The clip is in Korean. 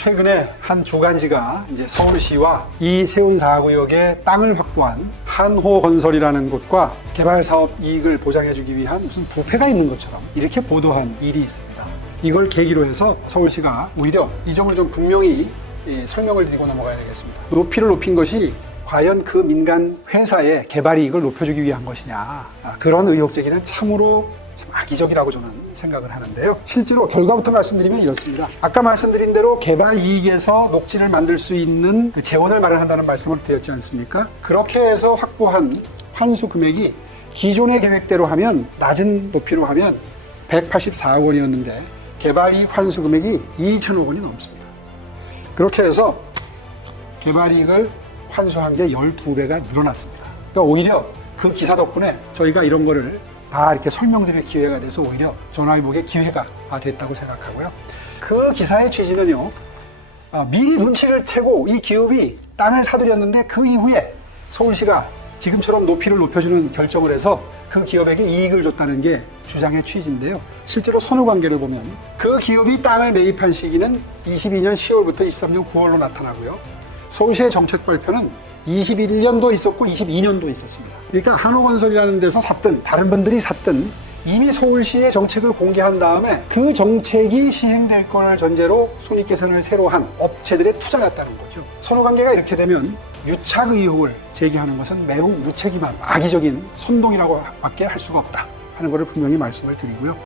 최근에 한 주간지가 이제 서울시와 이 세운사구역에 땅을 확보한 한호건설이라는 곳과 개발 사업 이익을 보장해주기 위한 무슨 부패가 있는 것처럼 이렇게 보도한 일이 있습니다. 이걸 계기로 해서 서울시가 오히려 이 점을 좀 분명히 예, 설명을 드리고 넘어가야 되겠습니다. 높이를 높인 것이 과연 그 민간 회사의 개발 이익을 높여주기 위한 것이냐 아, 그런 의혹 제기는 참으로 참 악의적이라고 저는 생각을 하는데요. 실제로 결과부터 말씀드리면 이렇습니다. 아까 말씀드린 대로 개발 이익에서 녹지를 만들 수 있는 그 재원을 마련한다는 말씀을 드렸지 않습니까? 그렇게 해서 확보한 환수 금액이 기존의 계획대로 하면 낮은 높이로 하면 184억 원이었는데 개발 이익 환수 금액이 2천억 원이 넘습니다. 그렇게 해서 개발 이익을 환수한 게 12배가 늘어났습니다. 그러니까 오히려 그 기사 덕분에 저희가 이런 거를 다 이렇게 설명드릴 기회가 돼서 오히려 전화위복의 기회가 됐다고 생각하고요. 그 기사의 취지는요, 아, 미리 눈치를 채고 이 기업이 땅을 사들였는데 그 이후에 서울시가 지금처럼 높이를 높여주는 결정을 해서 그 기업에게 이익을 줬다는 게 주장의 취지인데요. 실제로 선후 관계를 보면 그 기업이 땅을 매입한 시기는 22년 10월부터 23년 9월로 나타나고요. 서울시의 정책 발표는 21년도 있었고 22년도 있었습니다. 그러니까 한호건설이라는 데서 샀든 다른 분들이 샀든 이미 서울시의 정책을 공개한 다음에 그 정책이 시행될 거를 전제로 손익계산을 새로 한 업체들의 투자였다는 거죠. 선후관계가 이렇게 되면 유착 의혹을 제기하는 것은 매우 무책임한 악의적인 선동이라고 밖에 할 수가 없다 하는 것을 분명히 말씀을 드리고요.